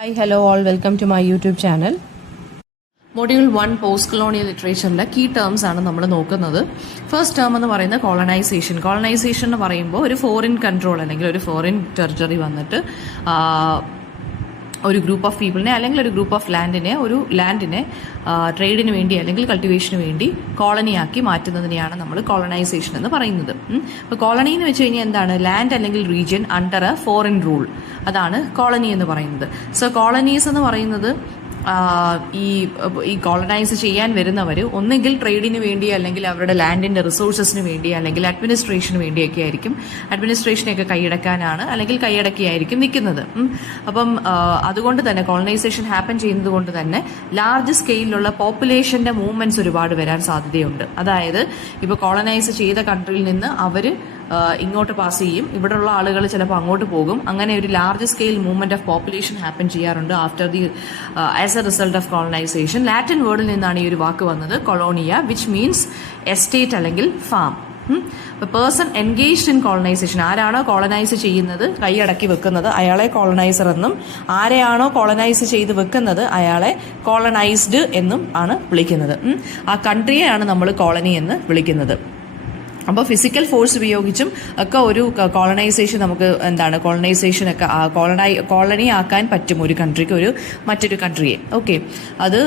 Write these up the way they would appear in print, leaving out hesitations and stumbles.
Hi, hello all, welcome to my YouTube channel. Module 1 post colonial ലിറ്ററേച്ചറിലെ key terms ആണ് നമ്മൾ നോക്കുന്നത്. First term എന്ന് പറയുന്നത് കോളനൈസേഷൻ. കോളനൈസേഷൻ എന്ന് പറയുമ്പോൾ ഒരു ഫോറിൻ കൺട്രോൾ അല്ലെങ്കിൽ ഒരു ഫോറിൻ ടെറിട്ടറി വന്നിട്ട് ഒരു ഗ്രൂപ്പ് ഓഫ് പീപ്പിളിനെ അല്ലെങ്കിൽ ഒരു ഗ്രൂപ്പ് ഓഫ് ലാൻഡിനെ ട്രേഡിന് വേണ്ടി അല്ലെങ്കിൽ കൾട്ടിവേഷന് വേണ്ടി കോളനിയാക്കി മാറ്റുന്നതിനെയാണ് നമ്മൾ കോളനൈസേഷൻ എന്ന് പറയുന്നത്. അപ്പോൾ കോളനി എന്ന് വെച്ച് കഴിഞ്ഞാൽ എന്താണ്? ലാൻഡ് അല്ലെങ്കിൽ region under A foreign rule, അതാണ് കോളനി എന്ന് പറയുന്നത്. സോ കോളനീസ് എന്ന് പറയുന്നത് ഈ കോളനൈസ് ചെയ്യാൻ വരുന്നവർ ഒന്നുകിൽ ട്രേഡിന് വേണ്ടി അല്ലെങ്കിൽ അവരുടെ ലാൻഡിന്റെ റിസോഴ്സസിന് വേണ്ടി അല്ലെങ്കിൽ അഡ്മിനിസ്ട്രേഷന് വേണ്ടിയൊക്കെ ആയിരിക്കും. അഡ്മിനിസ്ട്രേഷനെയൊക്കെ കൈയടക്കാനാണ് അല്ലെങ്കിൽ കൈയടക്കിയായിരിക്കും നിൽക്കുന്നത്. അപ്പം അതുകൊണ്ട് തന്നെ കോളനൈസേഷൻ ഹാപ്പൻ ചെയ്യുന്നത് കൊണ്ട് തന്നെ ലാർജ് സ്കെയിലുള്ള പോപ്പുലേഷന്റെ മൂവ്മെന്റ്സ് ഒരുപാട് വരാൻ സാധ്യതയുണ്ട്. അതായത് ഇപ്പോൾ കോളനൈസ് ചെയ്ത കൺട്രിയിൽ നിന്ന് അവർ ഇങ്ങോട്ട് പാസ് ചെയ്യും, ഇവിടെയുള്ള ആളുകൾ ചിലപ്പോൾ അങ്ങോട്ട് പോകും. അങ്ങനെ ഒരു large scale movement of population happen ചെയ്യാറുണ്ട് after the as a result of colonization. Latin വേർഡിൽ നിന്നാണ് ഈ ഒരു വാക്ക് വന്നത്, കൊളോണിയ, വിച്ച് മീൻസ് എസ്റ്റേറ്റ് അല്ലെങ്കിൽ farm. Person engaged in colonization, ആരാണോ കോളനൈസ് ചെയ്യുന്നത്, കൈയടക്കി വെക്കുന്നത്, അയാളെ കോളനൈസർ എന്നും, ആരെയാണോ കോളനൈസ് ചെയ്ത് വെക്കുന്നത് അയാളെ കോളനൈസ്ഡ് എന്നും ആണ് വിളിക്കുന്നത്. ആ കൺട്രിയെയാണ് നമ്മൾ കോളനി എന്ന് വിളിക്കുന്നത്. അപ്പോൾ ഫിസിക്കൽ ഫോഴ്സ് ഉപയോഗിച്ചും ഒക്കെ ഒരു കോളനൈസേഷൻ നമുക്ക് കോളനൈസേഷനൊക്കെ കോളനി ആക്കാൻ പറ്റും ഒരു കൺട്രിക്ക് മറ്റൊരു കൺട്രിയെ. ഓക്കെ, അത്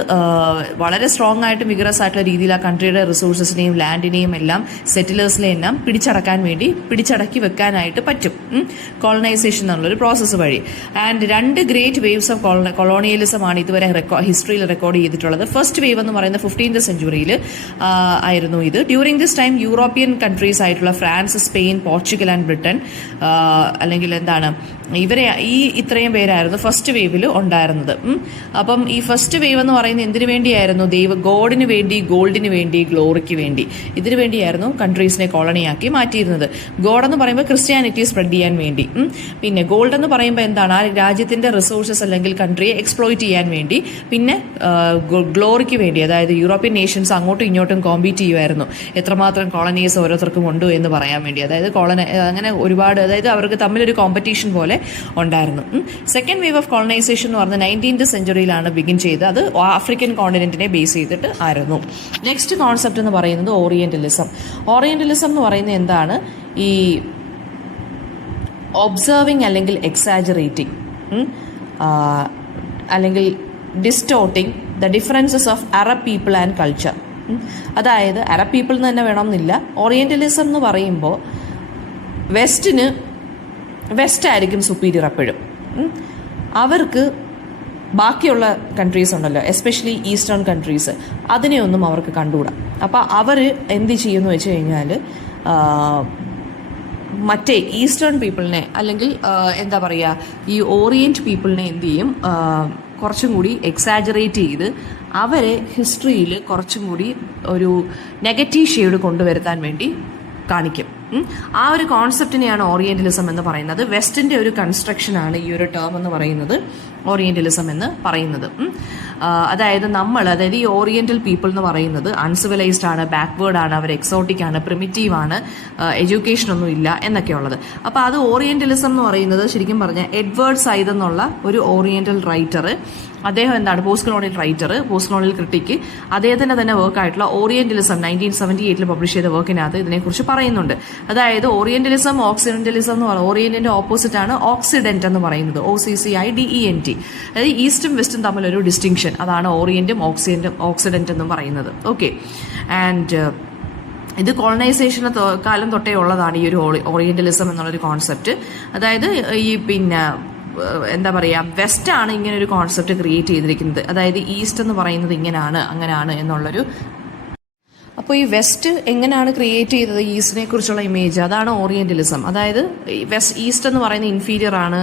വളരെ സ്ട്രോങ് ആയിട്ടും വിഗ്രസ് ആയിട്ടുള്ള രീതിയിൽ ആ കൺട്രിയുടെ റിസോഴ്സസിനെയും ലാൻഡിനെയും എല്ലാം സെറ്റിലേഴ്സിനെയും എല്ലാം പിടിച്ചടക്കി വെക്കാനായിട്ട് പറ്റും കോളനൈസേഷൻ എന്നുള്ളൊരു പ്രോസസ്സ് വഴി. And 2 great waves of colonialism ആണ് ഇതുവരെ ഹിസ്റ്ററിയിൽ റെക്കോർഡ് ചെയ്തിട്ടുള്ളത്. ഫസ്റ്റ് വേവ് എന്ന് പറയുന്നത് 15th സെഞ്ചുറിയിൽ ആയിരുന്നു ഇത്. During this time European countries ആയിട്ടുള്ള France, Spain, Portugal and Britain അല്ലെങ്കിൽ ഇത്രയും പേരായിരുന്നു ഫസ്റ്റ് വേവിൽ ഉണ്ടായിരുന്നത്. അപ്പം ഈ ഫസ്റ്റ് വേവ് എന്ന് പറയുന്നത് എന്തിനു വേണ്ടിയായിരുന്നു? ഗോഡിന് വേണ്ടി, ഗോൾഡിന് വേണ്ടി, ഗ്ലോറിക്ക് വേണ്ടി, ഇതിനു വേണ്ടിയായിരുന്നു കൺട്രീസിനെ കോളനിയാക്കി മാറ്റിയിരുന്നത്. ഗോഡ് എന്ന് പറയുമ്പോൾ ക്രിസ്ത്യാനിറ്റി സ്പ്രെഡ് ചെയ്യാൻ വേണ്ടി, പിന്നെ ഗോൾഡ് എന്ന് പറയുമ്പോൾ എന്താണ്? ആ രാജ്യത്തിന്റെ റിസോഴ്സസ് അല്ലെങ്കിൽ കൺട്രിയെ എക്സ്പ്ലോയിറ്റ് ചെയ്യാൻ വേണ്ടി, പിന്നെ ഗ്ലോറിക്ക് വേണ്ടി, അതായത് യൂറോപ്യൻ നേഷൻസ് അങ്ങോട്ടും ഇങ്ങോട്ടും കോമ്പീറ്റ് ചെയ്യുമായിരുന്നു എത്രമാത്രം കോളനീസ് ഓരോരുത്തർക്കും ഉണ്ട് എന്ന് പറയാൻ വേണ്ടി. അതായത് അങ്ങനെ ഒരുപാട്, അതായത് അവർക്ക് തമ്മിലൊരു കോമ്പറ്റീഷൻ പോലെ ഉണ്ടായിരുന്നു. സെക്കൻഡ് വേവ് ഓഫ് കോളനൈസേഷൻ എന്ന് പറഞ്ഞാൽ 19th സെഞ്ചുറിയിലാണ് ബിഗിൻ ചെയ്തത്. അത് ആഫ്രിക്കൻ കോണ്ടിനെന്റിനെ ബേസ് ചെയ്തിട്ട് ആയിരുന്നു. നെക്സ്റ്റ് കോൺസെപ്റ്റ് എന്ന് പറയുന്നത് ഓറിയന്റലിസം. ഓറിയന്റലിസം എന്ന് പറയുന്നത് എന്താണ്? ഈ ഒബ്സർവിങ് അല്ലെങ്കിൽ എക്സാജറേറ്റിംഗ് അല്ലെങ്കിൽ distorting the differences of Arab people and culture. അതായത് അറബ് പീപ്പിൾ എന്ന് തന്നെ വേണമെന്നില്ല. ഓറിയന്റലിസം എന്ന് പറയുമ്പോൾ വെസ്റ്റ് ആയിരിക്കും സുപ്പീരിയർ എപ്പോഴും. അവർക്ക് ബാക്കിയുള്ള കൺട്രീസ് ഉണ്ടല്ലോ, എസ്പെഷ്യലി ഈസ്റ്റേൺ കൺട്രീസ്, അതിനെയൊന്നും അവർക്ക് കണ്ടുകൂടാ. അപ്പോൾ അവർ എന്ത് ചെയ്യുമെന്ന് വെച്ച് കഴിഞ്ഞാൽ മറ്റേ ഈസ്റ്റേൺ പീപ്പിളിനെ അല്ലെങ്കിൽ ഈ ഓറിയന്റ് പീപ്പിളിനെ എന്ത് ചെയ്യും? കുറച്ചും കൂടി എക്സാജറേറ്റ് ചെയ്ത് അവരെ ഹിസ്റ്ററിയിൽ കുറച്ചും കൂടി ഒരു നെഗറ്റീവ് ഷെയ്ഡ് കൊണ്ടുവരുത്താൻ വേണ്ടി കാണിക്കും. ആ ഒരു കോൺസെപ്റ്റിനെയാണ് ഓറിയന്റലിസം എന്ന് പറയുന്നത്. വെസ്റ്റിന്റെ ഒരു കൺസ്ട്രക്ഷനാണ് ഈ ഒരു ടേം എന്ന് പറയുന്നത്, ഓറിയന്റലിസം എന്ന് പറയുന്നത്. അതായത് ഈ ഓറിയന്റൽ പീപ്പിൾ എന്ന് പറയുന്നത് അൺസിവിലൈസ്ഡ് ആണ്, ബാക്ക്വേർഡ് ആണ്, അവർ എക്സോട്ടിക് ആണ്, പ്രിമിറ്റീവ് ആണ്, എഡ്യൂക്കേഷൻ ഒന്നും ഇല്ല എന്നൊക്കെയുള്ളത്. അപ്പോൾ അത് ഓറിയന്റലിസം എന്ന് പറയുന്നത് ശരിക്കും പറഞ്ഞാൽ എഡ്വേർഡ് സൈദ് എന്നുള്ള ഒരു ഓറിയന്റൽ റൈറ്റർ, അദ്ദേഹം post colonial writer, post colonial critic, അദ്ദേഹത്തിന്റെ തന്നെ വർക്കായിട്ടുള്ള ഓറിയന്റലിസം 1978 പബ്ലിഷ് ചെയ്ത വർക്കിനകത്ത് ഇതിനെക്കുറിച്ച് പറയുന്നുണ്ട്. അതായത് ഓറിയന്റലിസം, ഓക്സിഡന്റലിസം എന്ന് പറയുന്നത് ഓറിയന്റിന്റെ ഓപ്പോസിറ്റ് ആണ് ഓക്സിഡന്റ് എന്ന് പറയുന്നത്, OCCIDENT. അതായത് ഈസ്റ്റും വെസ്റ്റും തമ്മിലൊരു ഡിസ്റ്റിങ്ഷൻ, അതാണ് ഓറിയന്റും ഓക്സിഡന്റ് എന്നും പറയുന്നത്. ഓക്കെ, ആൻഡ് ഇത് കോളനൈസേഷന് കാലം തൊട്ടേ ഉള്ളതാണ് ഈ ഒരു ഓറിയന്റലിസം എന്നുള്ളൊരു കോൺസെപ്റ്റ്. അതായത് വെസ്റ്റ് ആണ് ഇങ്ങനെ ഒരു കോൺസെപ്റ്റ് ക്രിയേറ്റ് ചെയ്തിരിക്കുന്നത്. അതായത് ഈസ്റ്റ് എന്ന് പറയുന്നത് ഇങ്ങനെയാണ്, അങ്ങനെയാണ് എന്നുള്ളൊരു. അപ്പോൾ ഈ വെസ്റ്റ് എങ്ങനെയാണ് ക്രിയേറ്റ് ചെയ്തത് ഈസ്റ്റിനെ കുറിച്ചുള്ള ഇമേജ്, അതാണ് ഓറിയന്റലിസം. അതായത് ഈസ്റ്റ് എന്ന് പറയുന്നത് ഇൻഫീരിയർ ആണ്,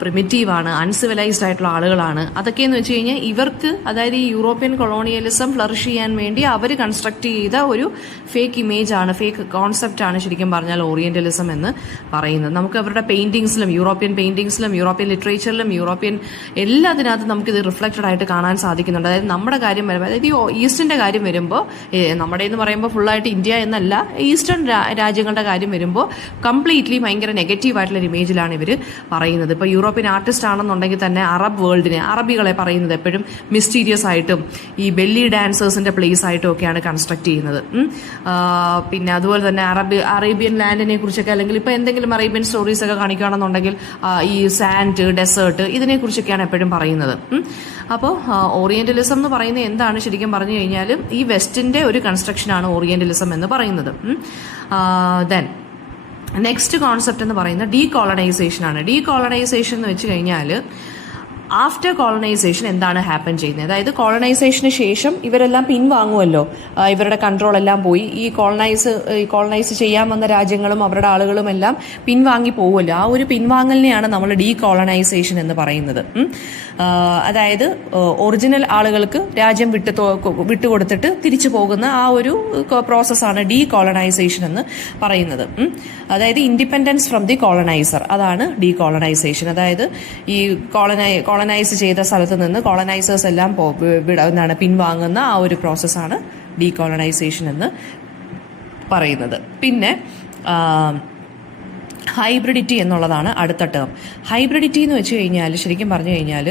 പ്രിമിറ്റീവ് ആണ്, അൺസിവിലൈസ്ഡ് ആയിട്ടുള്ള ആളുകളാണ്. അതൊക്കെയെന്ന് വെച്ച് കഴിഞ്ഞാൽ ഇവർക്ക്, അതായത് ഈ യൂറോപ്യൻ കൊളോണിയലിസം ഫ്ലറിഷ് ചെയ്യാൻ വേണ്ടി അവർ കൺസ്ട്രക്ട് ചെയ്ത ഒരു ഫേക്ക് ഇമേജ് ആണ്, ഫേക്ക് കോൺസെപ്റ്റ് ആണ് ശരിക്കും പറഞ്ഞാൽ ഓറിയന്റലിസം എന്ന് പറയുന്നത്. നമുക്ക് അവരുടെ പെയിന്റിങ്സിലും, യൂറോപ്യൻ ലിറ്ററേച്ചറിലും, യൂറോപ്യൻ എല്ലാത്തിനകത്തും നമുക്കിത് റിഫ്ലക്റ്റഡ് ആയിട്ട് കാണാൻ സാധിക്കുന്നുണ്ട്. അതായത് നമ്മുടെ കാര്യം വരുമ്പോൾ, അതായത് ഈ ഈസ്റ്റിന്റെ കാര്യം വരുമ്പോൾ നമ്മുടെ എന്ന് പറയുമ്പോൾ ഫുള്ളായിട്ട് ഇന്ത്യ എന്നല്ല, ഈസ്റ്റേൺ രാജ്യങ്ങളുടെ കാര്യം വരുമ്പോൾ കംപ്ലീറ്റ്ലി ഭയങ്കര നെഗറ്റീവായിട്ടുള്ള ഒരു ഇമേജിലാണ് ഇവർ പറയുന്നത്. ഇപ്പോൾ യൂറോപ്യൻ ആർട്ടിസ്റ്റ് ആണെന്നുണ്ടെങ്കിൽ തന്നെ അറബ് വേൾഡിനെ, അറബികളെ പറയുന്നത് എപ്പോഴും മിസ്റ്റീരിയസ് ആയിട്ടും ഈ ബെല്ലി ഡാൻസേഴ്സിന്റെ പ്ലേസ് ആയിട്ടും ഒക്കെയാണ് കൺസ്ട്രക്ട് ചെയ്യുന്നത്. പിന്നെ അതുപോലെ തന്നെ അറേബ്യൻ ലാൻഡിനെ കുറിച്ചൊക്കെ, അല്ലെങ്കിൽ ഇപ്പോൾ എന്തെങ്കിലും അറേബ്യൻ സ്റ്റോറീസ് ഒക്കെ കാണിക്കുകയാണെന്നുണ്ടെങ്കിൽ ഈ സാൻഡ്, ഡെസേർട്ട്, ഇതിനെക്കുറിച്ചൊക്കെയാണ് എപ്പോഴും പറയുന്നത്. അപ്പോൾ ഓറിയന്റലിസം എന്ന് പറയുന്നത് എന്താണ് ശരിക്കും പറഞ്ഞു കഴിഞ്ഞാൽ ഈ വെസ്റ്റിന്റെ ഒരു കൺസ്ട്രക്ഷനാണ് ഓറിയന്റലിസം എന്ന് പറയുന്നത്. ദെൻ നെക്സ്റ്റ് കോൺസെപ്റ്റ് എന്ന് പറയുന്നത് ഡീകോളനൈസേഷൻ ആണ്. ഡീകോളനൈസേഷൻ എന്ന് വെച്ച് കഴിഞ്ഞാൽ ആഫ്റ്റർ കോളനൈസേഷൻ എന്താണ് ഹാപ്പൻ ചെയ്യുന്നത്, അതായത് കോളനൈസേഷന് ശേഷം ഇവരെല്ലാം പിൻവാങ്ങുമല്ലോ, ഇവരുടെ കൺട്രോൾ എല്ലാം പോയി, ഈ കോളനൈസ് ചെയ്യാൻ വന്ന രാജ്യങ്ങളും അവരുടെ ആളുകളും എല്ലാം പിൻവാങ്ങി പോകുമല്ലോ. ആ ഒരു പിൻവാങ്ങലിനെയാണ് നമ്മൾ ഡീകോളനൈസേഷൻ എന്ന് പറയുന്നത്. അതായത് ഒറിജിനൽ ആളുകൾക്ക് രാജ്യം വിട്ടുകൊടുത്തിട്ട് തിരിച്ചു പോകുന്ന ആ ഒരു പ്രോസസ്സാണ് ഡീകോളനൈസേഷൻ എന്ന് പറയുന്നത്. അതായത് ഇൻഡിപെൻഡൻസ് ഫ്രം ദി കോളനൈസർ, അതാണ് ഡീകോളനൈസേഷൻ. അതായത് ഈ കോളനൈസ് ചെയ്ത സ്ഥലത്ത് നിന്ന് കോളനൈസേഴ്സ് എല്ലാം പിൻവാങ്ങുന്ന ആ ഒരു പ്രോസസ്സാണ് ഡീകോളനൈസേഷൻ എന്ന് പറയുന്നത്. പിന്നെ ഹൈബ്രിഡിറ്റി എന്നുള്ളതാണ് അടുത്ത ടേം. ഹൈബ്രിഡിറ്റി എന്ന് വെച്ച് കഴിഞ്ഞാൽ ശരിക്കും പറഞ്ഞു കഴിഞ്ഞാൽ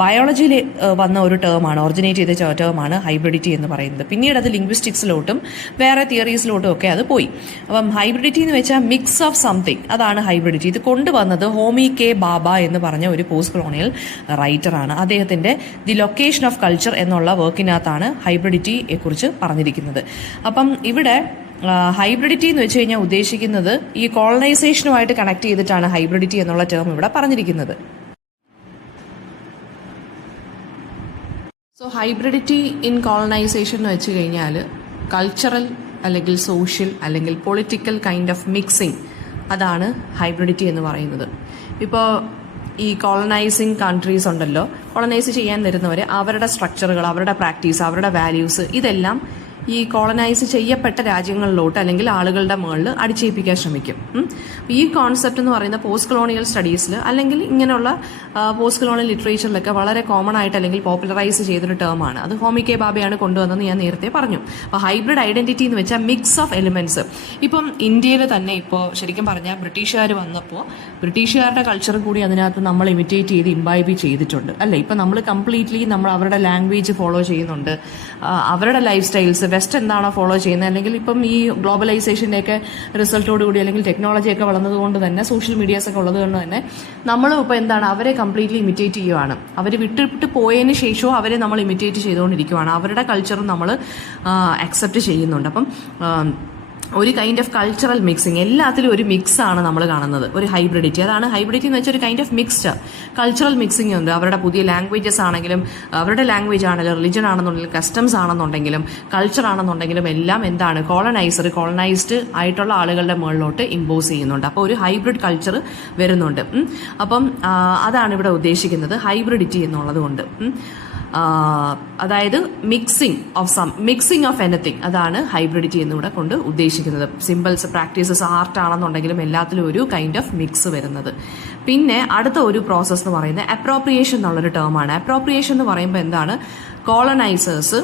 ബയോളജിയിൽ വന്ന ഒരു ടേമാണ്, ഒറിജിനേറ്റ് ചെയ്ത ടേമാണ് ഹൈബ്രിഡിറ്റി എന്ന് പറയുന്നത്. പിന്നീട് അത് ലിംഗ്വിസ്റ്റിക്സിലോട്ടും വേറെ തിയറീസിലോട്ടും ഒക്കെ അത് പോയി. അപ്പം ഹൈബ്രിഡിറ്റി എന്ന് വെച്ചാൽ മിക്സ് ഓഫ് സംതിങ്, അതാണ് ഹൈബ്രിഡിറ്റി. ഇത് കൊണ്ടുവന്നത് ഹോമി കെ ബാബ എന്ന് പറഞ്ഞ ഒരു പോസ്റ്റ് കൊളോണിയൽ റൈറ്ററാണ്. അദ്ദേഹത്തിന്റെ ദി ലൊക്കേഷൻ ഓഫ് കൾച്ചർ എന്നുള്ള വർക്കിനകത്താണ് ഹൈബ്രിഡിറ്റിയെ കുറിച്ച് പറഞ്ഞിരിക്കുന്നത്. അപ്പം ഇവിടെ ഹൈബ്രിഡിറ്റി എന്ന് വെച്ച് കഴിഞ്ഞാൽ ഉദ്ദേശിക്കുന്നത് ഈ കോളനൈസേഷനുമായിട്ട് കണക്ട് ചെയ്തിട്ടാണ് ഹൈബ്രിഡിറ്റി എന്നുള്ള ടേം ഇവിടെ പറഞ്ഞിരിക്കുന്നത്. സോ ഹൈബ്രിഡിറ്റി ഇൻ കോളനൈസേഷൻ എന്ന് വെച്ച് കഴിഞ്ഞാൽ കൾച്ചറൽ അല്ലെങ്കിൽ സോഷ്യൽ അല്ലെങ്കിൽ പൊളിറ്റിക്കൽ കൈൻഡ് ഓഫ് മിക്സിംഗ്, അതാണ് ഹൈബ്രിഡിറ്റി എന്ന് പറയുന്നത്. ഇപ്പോൾ ഈ കോളനൈസിങ് കൺട്രീസ് ഉണ്ടല്ലോ, കോളനൈസ് ചെയ്യാൻ വരുന്നവർ അവരുടെ സ്ട്രക്ചറുകൾ, അവരുടെ പ്രാക്ടീസ്, അവരുടെ വാല്യൂസ് ഇതെല്ലാം ഈ കോളനൈസ് ചെയ്യപ്പെട്ട രാജ്യങ്ങളിലോട്ട് അല്ലെങ്കിൽ ആളുകളുടെ മുകളിൽ അടിച്ചേൽപ്പിക്കാൻ ശ്രമിക്കും. ഈ കോൺസെപ്റ്റ് എന്ന് പറയുന്ന പോസ്റ്റ് കൊളോണിയൽ സ്റ്റഡീസിൽ അല്ലെങ്കിൽ ഇങ്ങനെയുള്ള പോസ്റ്റ് കൊളോണിയൽ ലിറ്ററേച്ചറിലൊക്കെ വളരെ കോമൺ ആയിട്ട് അല്ലെങ്കിൽ പോപ്പുലറൈസ് ചെയ്തൊരു ടേമാണ്. അത് ഹോമി കെ ബാബയാണ് കൊണ്ടുവന്നതെന്ന് ഞാൻ നേരത്തെ പറഞ്ഞു. അപ്പോൾ ഹൈബ്രിഡ് ഐഡന്റിറ്റി എന്ന് വെച്ചാൽ മിക്സ് ഓഫ് എലിമെന്റ്സ്. ഇപ്പം ഇന്ത്യയിൽ തന്നെ ഇപ്പോൾ ശരിക്കും പറഞ്ഞാൽ ബ്രിട്ടീഷുകാർ വന്നപ്പോൾ ബ്രിട്ടീഷുകാരുടെ കൾച്ചർ കൂടി അതിനകത്ത് നമ്മൾ ഇമിറ്റേറ്റ് ചെയ്ത് ഇംബൈബ് ചെയ്തിട്ടുണ്ട് അല്ലേ. ഇപ്പം നമ്മൾ കംപ്ലീറ്റ്ലി നമ്മൾ അവരുടെ ലാംഗ്വേജ് ഫോളോ ചെയ്യുന്നുണ്ട്, അവരുടെ ലൈഫ് സ്റ്റൈൽസ് വെസ്റ്റ് എന്താണോ ഫോളോ ചെയ്യുന്നത്, അല്ലെങ്കിൽ ഇപ്പം ഈ ഗ്ലോബലൈസേഷൻ്റെ ഒക്കെ റിസൾട്ടോടുകൂടി അല്ലെങ്കിൽ ടെക്നോളജി ഒക്കെ വളർന്നതുകൊണ്ട് തന്നെ സോഷ്യൽ മീഡിയാസ് ഒക്കെ ഉള്ളത് കൊണ്ട് തന്നെ നമ്മളും ഇപ്പോൾ എന്താണ് അവരെ കംപ്ലീറ്റ്ലി ഇമിറ്റേറ്റ് ചെയ്യുവാണ്. അവർ വിട്ടിട്ട് പോയതിന് ശേഷവും അവരെ നമ്മൾ ഇമിറ്റേറ്റ് ചെയ്തുകൊണ്ടിരിക്കുവാണ്. അവരുടെ കൾച്ചറും നമ്മൾ അക്സെപ്റ്റ് ചെയ്യുന്നുണ്ട്. അപ്പം ഒരു കൈൻഡ് ഓഫ് കൾച്ചറൽ മിക്സിങ്, എല്ലാത്തിലും ഒരു മിക്സ് ആണ് നമ്മൾ കാണുന്നത്, ഒരു ഹൈബ്രിഡിറ്റി. അതാണ് ഹൈബ്രിഡിറ്റി എന്ന് വെച്ചാൽ ഒരു kind of mixed cultural mixing ഉണ്ട്. അവരുടെ പുതിയ ലാംഗ്വേജസ് ആണെങ്കിലും, അവരുടെ ലാംഗ്വേജ് ആണെങ്കിലും, റിലിജൻ ആണെന്നുണ്ടെങ്കിലും, കസ്റ്റംസ് ആണെന്നുണ്ടെങ്കിലും, കൾച്ചർ ആണെന്നുണ്ടെങ്കിലും എല്ലാം എന്താണ് കോളനൈസ്ഡ് ആയിട്ടുള്ള ആളുകളുടെ മുകളിലോട്ട് ഇമ്പോസ് ചെയ്യുന്നുണ്ട്. അപ്പോൾ ഒരു ഹൈബ്രിഡ് കൾച്ചർ വരുന്നുണ്ട്. അപ്പം അതാണ് ഇവിടെ ഉദ്ദേശിക്കുന്നത് ഹൈബ്രിഡിറ്റി എന്നുള്ളത് കൊണ്ട്. അതായത് മിക്സിംഗ് ഓഫ് എനിത്തിങ്, അതാണ് ഹൈബ്രിഡിറ്റി എന്നിവിടെ കൊണ്ട് ഉദ്ദേശിക്കുന്നത്. സിമ്പിൾസ്, പ്രാക്ടീസസ്, ആർട്ട് ആണെന്നുണ്ടെങ്കിലും എല്ലാത്തിലും ഒരു കൈൻഡ് ഓഫ് മിക്സ് വരുന്നത്. പിന്നെ അടുത്ത ഒരു പ്രോസസ്സ് എന്ന് പറയുന്നത് അപ്രോപ്രിയേഷൻ എന്നുള്ളൊരു ടേമാണ്. അപ്രോപ്രിയേഷൻ എന്ന് പറയുമ്പോൾ എന്താണ്, കോളനൈസേഴ്സ്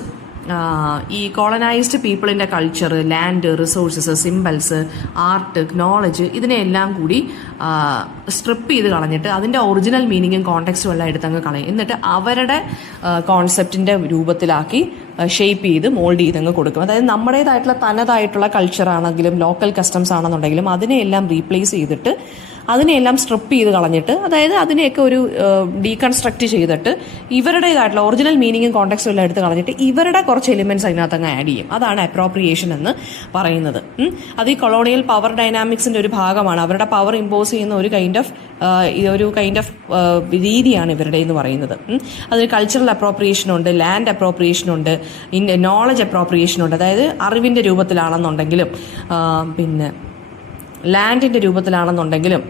ഈ കോളനൈസ്ഡ് പീപ്പിളിന്റെ culture, land, resources, symbols, art, knowledge ഇതിനെല്ലാം കൂടി സ്ട്രിപ്പ് ചെയ്ത് കളഞ്ഞിട്ട് അതിന്റെ ഒറിജിനൽ മീനിങ്ങും കോണ്ടെക്സ്റ്റും എല്ലാം എടുത്തങ്ങ് കളയും. എന്നിട്ട് അവരുടെ കോൺസെപ്റ്റിന്റെ രൂപത്തിലാക്കി ഷേപ്പ് ചെയ്ത് മോൾഡ് ചെയ്തങ്ങ് കൊടുക്കും. അതായത് നമ്മുടേതായിട്ടുള്ള തനതായിട്ടുള്ള കൾച്ചർ ആണെങ്കിലും ലോക്കൽ കസ്റ്റംസ് ആണെന്നുണ്ടെങ്കിലും അതിനെയെല്ലാം റീപ്ലേസ് ചെയ്തിട്ട് അതിനെയെല്ലാം സ്ട്രിപ്പ് ചെയ്ത് കളഞ്ഞിട്ട്, അതായത് അതിനെയൊക്കെ ഒരു ഡീകൺസ്ട്രക്ട് ചെയ്തിട്ട് ഇവരുടേതായിട്ടുള്ള ഒറിജിനൽ മീനിങ്ങും കോണ്ടെക്സ്റ്റും എല്ലാം എടുത്ത് കളഞ്ഞിട്ട് ഇവരുടെ കുറച്ച് എലിമെന്റ്സ് അതിനകത്ത് അങ്ങ് ആഡ് ചെയ്യും. അതാണ് അപ്രോപ്രിയേഷൻ എന്ന് പറയുന്നത്. അത് ഈ കൊളോണിയൽ പവർ ഡൈനാമിക്സിന്റെ ഒരു ഭാഗമാണ്. അവരുടെ പവർ ഇമ്പോസ് ചെയ്യുന്ന ഒരു കൈൻഡ് ഓഫ് രീതിയാണ് ഇവരുടെ എന്ന് പറയുന്നത്. അതിൽ കൾച്ചറൽ അപ്രോപ്രിയേഷൻ ഉണ്ട്, ലാൻഡ് അപ്രോപ്രിയേഷൻ ഉണ്ട്, നോളജ് അപ്രോപ്രിയേഷൻ ഉണ്ട്. അതായത് അറിവിന്റെ രൂപത്തിലാണെന്നുണ്ടെങ്കിലും പിന്നെ ലാൻഡിന്റെ രൂപത്തിലാണെന്നുണ്ടെങ്കിലും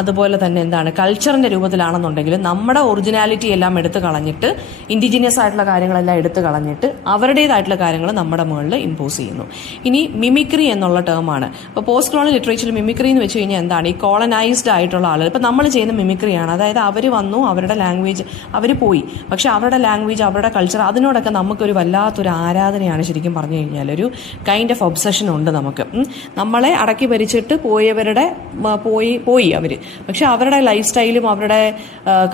അതുപോലെ തന്നെ എന്താണ് കൾച്ചറിൻ്റെ രൂപത്തിലാണെന്നുണ്ടെങ്കിൽ നമ്മുടെ ഒറിജിനാലിറ്റി എല്ലാം എടുത്തു കളഞ്ഞിട്ട് ഇൻഡിജിനിയസ് ആയിട്ടുള്ള കാര്യങ്ങളെല്ലാം എടുത്തു കളഞ്ഞിട്ട് അവരുടേതായിട്ടുള്ള കാര്യങ്ങൾ നമ്മുടെ മുകളിൽ ഇമ്പോസ് ചെയ്യുന്നു. ഇനി മിമിക്രി എന്നുള്ള ടേമാണ്. ഇപ്പോൾ പോസ്റ്റ് കൊളോണിയൽ ലിറ്ററേച്ചറിൽ മിമിക്രി എന്ന് വെച്ച് കഴിഞ്ഞാൽ എന്താണ്? ഈ കോളനൈസ്ഡ് ആയിട്ടുള്ള ആളുകൾ, ഇപ്പോൾ നമ്മൾ ചെയ്യുന്ന മിമിക്രിയാണ്. അതായത് അവർ വന്നു, അവരുടെ ലാംഗ്വേജ് അവർ പോയി, പക്ഷേ അവരുടെ ലാംഗ്വേജ്, അവരുടെ കൾച്ചർ, അതിനോടൊക്കെ നമുക്കൊരു വല്ലാത്തൊരു ആരാധനയാണ് ശരിക്കും പറഞ്ഞു കഴിഞ്ഞാൽ. ഒരു കൈൻഡ് ഓഫ് ഒബ്സഷൻ ഉണ്ട് നമുക്ക്. നമ്മളെ അടക്കി ഭരിച്ചിട്ട് പോയവരുടെ പോയി അവർ, പക്ഷെ അവരുടെ ലൈഫ് സ്റ്റൈലും അവരുടെ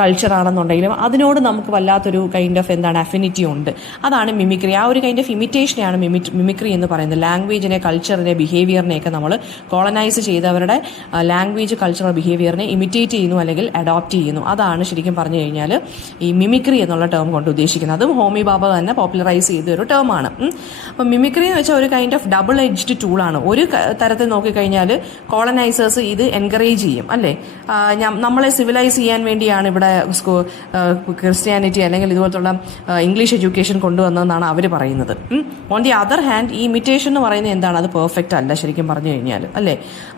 കൾച്ചറാണെന്നുണ്ടെങ്കിലും അതിനോട് നമുക്ക് വല്ലാത്തൊരു കൈൻഡ് ഓഫ് എന്താണ് അഫിനിറ്റി ഉണ്ട്. അതാണ് മിമിക്രി. ആ ഒരു കൈൻഡ് ഓഫ് ഇമിറ്റേഷനെയാണ് മിമിക്രി എന്ന് പറയുന്നത്. ലാംഗ്വേജിനെ, കൾച്ചറിനെ, ബിഹേവിയറിനെയൊക്കെ നമ്മൾ കോളനൈസ് ചെയ്തവരുടെ ലാംഗ്വേജ്, കൾച്ചറൽ ബിഹേവിയറിനെ ഇമിറ്റേറ്റ് ചെയ്യുന്നു അല്ലെങ്കിൽ അഡോപ്റ്റ് ചെയ്യുന്നു. അതാണ് ശരിക്കും പറഞ്ഞു കഴിഞ്ഞാൽ ഈ മിമിക്രി എന്നുള്ള ടേം കൊണ്ട് ഉദ്ദേശിക്കുന്നത്. അതും ഹോമി ബാബ തന്നെ പോപ്പുലറൈസ് ചെയ്ത ഒരു ടേമാണ്. അപ്പം മിമിക്രി എന്ന് വെച്ചാൽ ഒരു കൈൻഡ് ഓഫ് ഡബിൾ എഡ്ജ്ഡ് ടൂളാണ്. ഒരു തരത്തിൽ നോക്കിക്കഴിഞ്ഞാൽ കോളനൈസേഴ്സ് ഇത് എൻകറേജ് ചെയ്യും, അല്ലേ? നമ്മളെ സിവിലൈസ് ചെയ്യാൻ വേണ്ടിയാണ് ഇവിടെ ക്രിസ്ത്യാനിറ്റി അല്ലെങ്കിൽ ഇതുപോലത്തുള്ള ഇംഗ്ലീഷ് എഡ്യൂക്കേഷൻ കൊണ്ടുവന്നതെന്നാണ് അവർ പറയുന്നത്. ഓൺ ദി അതർ ഹാൻഡ് ഈ ഇമിറ്റേഷൻ എന്ന് പറയുന്നത് എന്താണ്? അത് പെർഫെക്റ്റ് അല്ല ശരിക്കും പറഞ്ഞു കഴിഞ്ഞാൽ, അല്ലേ?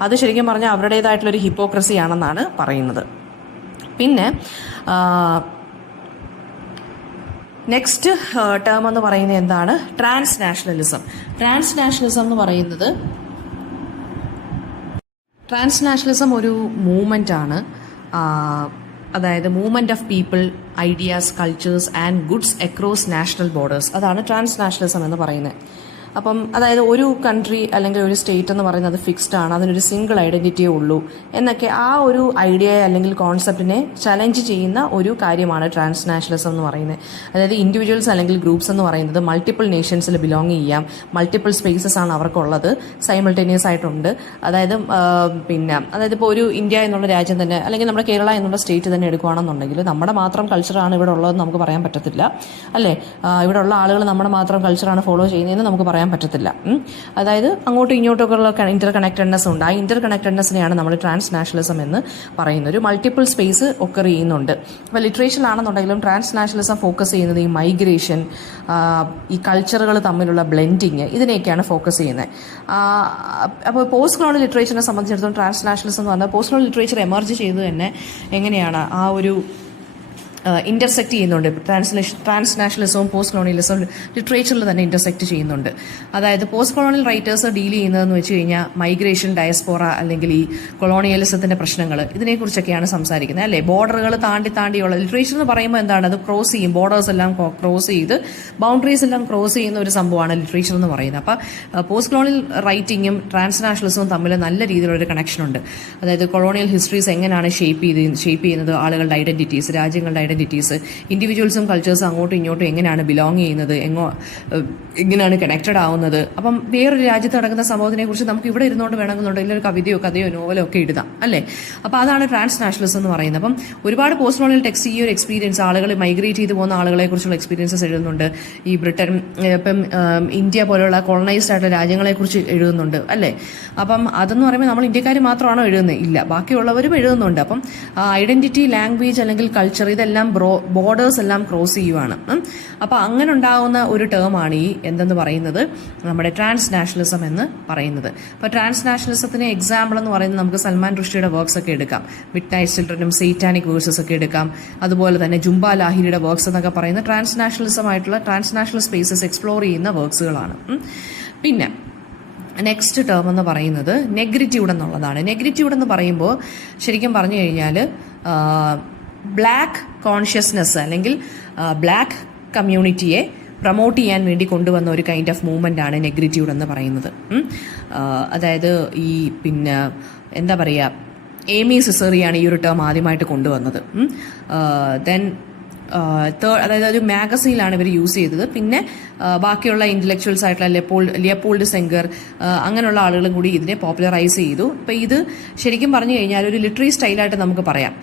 അത് ശരിക്കും പറഞ്ഞാൽ അവരുടേതായിട്ടുള്ളൊരു ഹിപ്പോക്രസി ആണെന്നാണ് പറയുന്നത്. പിന്നെ നെക്സ്റ്റ് ടേം എന്ന് പറയുന്നത് എന്താണ്? ട്രാൻസ്നാഷണലിസം. ട്രാൻസ്നാഷണലിസം എന്ന് പറയുന്നത്, ട്രാൻസ്നാഷണലിസം ഒരു മൂവ്മെൻ്റ് ആണ്. അതായത് movement of people, ideas, cultures and goods across national borders. അതാണ് ട്രാൻസ്നാഷണലിസം എന്ന് പറയുന്നത്. അപ്പം അതായത് ഒരു കൺട്രി അല്ലെങ്കിൽ ഒരു സ്റ്റേറ്റ് എന്ന് പറയുന്നത് ഫിക്സ്ഡ് ആണ്, അതിനൊരു സിംഗിൾ ഐഡന്റിറ്റിയേ ഉള്ളൂ എന്നൊക്കെ ആ ഒരു ഐഡിയയെ അല്ലെങ്കിൽ കോൺസെപ്റ്റിനെ ചലഞ്ച് ചെയ്യുന്ന ഒരു കാര്യമാണ് ട്രാൻസ്നാഷണലിസം എന്ന് പറയുന്നത്. അതായത് ഇൻഡിവിജ്വൽസ് അല്ലെങ്കിൽ ഗ്രൂപ്പ്സ് എന്ന് പറയുന്നത് മൾട്ടിപ്പിൾ നേഷൻസിൽ ബിലോങ് ചെയ്യാം, മൾട്ടിപ്പിൾ സ്പേസസ് ആണ് അവർക്കുള്ളത്, സൈമിൾട്ടേനിയസ് ആയിട്ടുണ്ട്. അതായത് ഇപ്പോൾ ഒരു ഇന്ത്യ എന്നുള്ള രാജ്യം തന്നെ അല്ലെങ്കിൽ നമ്മുടെ കേരള എന്നുള്ള സ്റ്റേറ്റ് തന്നെ എടുക്കുകയാണെന്നുണ്ടെങ്കിൽ നമ്മുടെ മാത്രം കൾച്ചറാണ് ഇവിടെ ഉള്ളതെന്ന് നമുക്ക് പറയാൻ പറ്റത്തില്ല, അല്ലേ? ഇവിടെ ഉള്ള ആളുകൾ നമ്മുടെ മാത്രം കൾച്ചറാണ് ഫോളോ ചെയ്യുന്നതെന്ന് നമുക്ക് പറയാൻ പറ്റത്തില്ല. അതായത് അങ്ങോട്ടും ഇങ്ങോട്ടൊക്കെ ഉള്ള ഇന്റർ കണക്റ്റഡ്നെസ് ഉണ്ട്. ആ ഇന്റർ കണക്റ്റഡ്നെസ്സിനെയാണ് നമ്മൾ ട്രാൻസ്നാഷണലിസം എന്ന് പറയുന്നത്. ഒരു മൾട്ടിപ്പിൾ സ്പേസ് ഒക്കർ ചെയ്യുന്നുണ്ട്. അപ്പോൾ ലിറ്ററേച്ചറിലാണെന്നുണ്ടെങ്കിലും ട്രാൻസ്നാഷണലിസം ഫോക്കസ് ചെയ്യുന്നത് ഈ മൈഗ്രേഷൻ, ഈ കൾച്ചറുകൾ തമ്മിലുള്ള ബ്ലെൻഡിങ്, ഇതിനെയൊക്കെയാണ് ഫോക്കസ് ചെയ്യുന്നത്. അപ്പോൾ പോസ്റ്റ് കൊളോണിയൽ ലിറ്ററേച്ചറിനെ സംബന്ധിച്ചിടത്തോളം ട്രാൻസ്നാഷണലിസം എന്ന് പറഞ്ഞാൽ പോസ്റ്റ് കൊളോണിയൽ ലിറ്ററേച്ചർ എമർജ് ചെയ്തത് തന്നെ എങ്ങനെയാണ്? ആ ഒരു ഇന്റർസെക്ട് ചെയ്യുന്നുണ്ട്. ട്രാൻസ്നാഷണലിസവും പോസ്റ്റ് കൊളോണിയലിസവും ലിറ്ററേച്ചറിൽ തന്നെ ഇന്റർസെക്ട് ചെയ്യുന്നുണ്ട്. അതായത് പോസ്റ്റ് കൊളോണിയൽ റൈറ്റേഴ്സ് ഡീൽ ചെയ്യുന്നതെന്ന് വെച്ച് കഴിഞ്ഞാൽ മൈഗ്രേഷൻ, ഡയസ്പോറ അല്ലെങ്കിൽ ഈ കൊളോണിയലിസത്തിന്റെ പ്രശ്നങ്ങൾ, ഇതിനെക്കുറിച്ചൊക്കെയാണ് സംസാരിക്കുന്നത്, അല്ലേ? ബോർഡറുകൾ താണ്ടിയുള്ള ലിറ്ററേച്ചർ എന്ന് പറയുമ്പോൾ എന്താണ്? അത് ക്രോസ് ചെയ്യും, ബോർഡേഴ്സ് എല്ലാം ക്രോസ് ചെയ്ത് ബൗണ്ടറീസ് എല്ലാം ക്രോസ് ചെയ്യുന്ന ഒരു സംഭവമാണ് ലിറ്ററേച്ചർ എന്ന് പറയുന്നത്. അപ്പോൾ പോസ്റ്റ് കൊളോണിയൽ റൈറ്റിങ്ങും ട്രാൻസ്നാഷണലിസവും തമ്മിൽ നല്ല രീതിയിലൊരു കണക്ഷൻ ഉണ്ട്. അതായത് കൊളോണിയൽ ഹിസ്റ്ററീസ് എങ്ങനെയാണ് ഷേപ്പ് ചെയ്യുന്നത്, ആളുകളുടെ ഐഡന്റിറ്റീസ്, രാജ്യങ്ങളുടെ ഐഡന്റിറ്റീസ്, ഇൻഡിവിജ്വൽസും കൾച്ചേഴ്സും അങ്ങോട്ടും ഇങ്ങോട്ടും എങ്ങനെയാണ് ബിലോങ് ചെയ്യുന്നത്, എങ്ങനെയാണ് കണക്റ്റഡ് ആവുന്നത്. അപ്പം വേറൊരു രാജ്യത്ത് നടക്കുന്ന സംഭവത്തിനെ കുറിച്ച് നമുക്ക് ഇവിടെ ഇരുന്നുകൊണ്ട് വേണമെന്നുണ്ടെങ്കിൽ ഒരു കവിതയോ കഥയോ നോവലോ ഒക്കെ എഴുതാം, അല്ലേ? അപ്പോൾ അതാണ് ട്രാൻസ്നാഷണലിസം എന്ന് പറയുന്നത്. അപ്പം ഒരുപാട് പോസ്റ്റ് കൊളോണിയൽ ടെക്സ്റ്റ് ഈ ഒരു എക്സ്പീരിയൻസ്, ആളുകൾ മൈഗ്രേറ്റ് ചെയ്ത് പോകുന്ന ആളുകളെ കുറിച്ചുള്ള എക്സ്പീരിയൻസസ് എഴുതുന്നുണ്ട്. ഈ ബ്രിട്ടൻ, ഇപ്പം ഇന്ത്യ പോലെയുള്ള കോളനൈസ്ഡ് ആയിട്ടുള്ള രാജ്യങ്ങളെ കുറിച്ച് എഴുതുന്നുണ്ട്, അല്ലേ? അപ്പം അതെന്ന് പറയുമ്പോൾ നമ്മൾ ഇന്ത്യക്കാർ മാത്രമാണോ എഴുതുന്നത്? ഇല്ല, ബാക്കിയുള്ളവരും എഴുതുന്നുണ്ട്. അപ്പം ഐഡന്റിറ്റി, ലാംഗ്വേജ് അല്ലെങ്കിൽ കൾച്ചർ, ഇതെല്ലാം ബോർഡേഴ്സ് എല്ലാം ക്രോസ് ചെയ്യുവാണ്. അപ്പോൾ അങ്ങനെ ഉണ്ടാകുന്ന ഒരു ടേമാണ് ഈ എന്തെന്ന് പറയുന്നത് നമ്മുടെ ട്രാൻസ്നാഷണലിസം എന്ന് പറയുന്നത്. അപ്പോൾ ട്രാൻസ്നാഷണലിസത്തിന് എക്സാമ്പിൾ എന്ന് പറയുന്നത് നമുക്ക് സൽമാൻ റുഷ്ദിയുടെ വർക്ക്സ് ഒക്കെ എടുക്കാം. മിഡ് നൈറ്റ് ചിൽഡ്രനും സെയ്റ്റാനിക് വേഴ്സസ് ഒക്കെ എടുക്കാം. അതുപോലെ തന്നെ ജുംബ ലാഹിരിയുടെ വർക്ക്സ് എന്നൊക്കെ പറയുന്നത് ട്രാൻസ്നാഷണലിസമായിട്ടുള്ള ട്രാൻസ്നാഷണൽ സ്പേസസ് എക്സ്പ്ലോർ ചെയ്യുന്ന വർക്ക്സുകളാണ്. പിന്നെ നെക്സ്റ്റ് ടേം എന്ന് പറയുന്നത് നെഗ്രിറ്റ്യൂഡ് എന്നുള്ളതാണ്. നെഗ്രിറ്റ്യൂഡ് എന്ന് പറയുമ്പോൾ ശരിക്കും പറഞ്ഞു കഴിഞ്ഞാൽ ബ്ലാക്ക് കോൺഷ്യസ്നെസ് അല്ലെങ്കിൽ ബ്ലാക്ക് കമ്മ്യൂണിറ്റിയെ പ്രൊമോട്ട് ചെയ്യാൻ വേണ്ടി കൊണ്ടുവന്ന ഒരു കൈൻഡ് ഓഫ് മൂവ്മെൻ്റ് ആണ് നെഗ്രിറ്റ്യൂഡ് എന്ന് പറയുന്നത്. അതായത് ഈ എന്താ പറയുക, ഏമി സിസറിയാണ് ഈ ഒരു ടേം ആദ്യമായിട്ട് കൊണ്ടുവന്നത്. ദെൻ അതായത് ഒരു മാഗസീനിലാണ് ഇവർ യൂസ് ചെയ്തത്. പിന്നെ ബാക്കിയുള്ള ഇന്റലക്ച്വൽസ് ആയിട്ടുള്ള ലിയപ്പോൾഡ് സെങ്കർ അങ്ങനെയുള്ള ആളുകളും കൂടി ഇതിനെ പോപ്പുലറൈസ് ചെയ്തു. ഇപ്പം ഇത് ശരിക്കും പറഞ്ഞു കഴിഞ്ഞാൽ ഒരു ലിറ്ററി സ്റ്റൈലായിട്ട് നമുക്ക് പറയാം.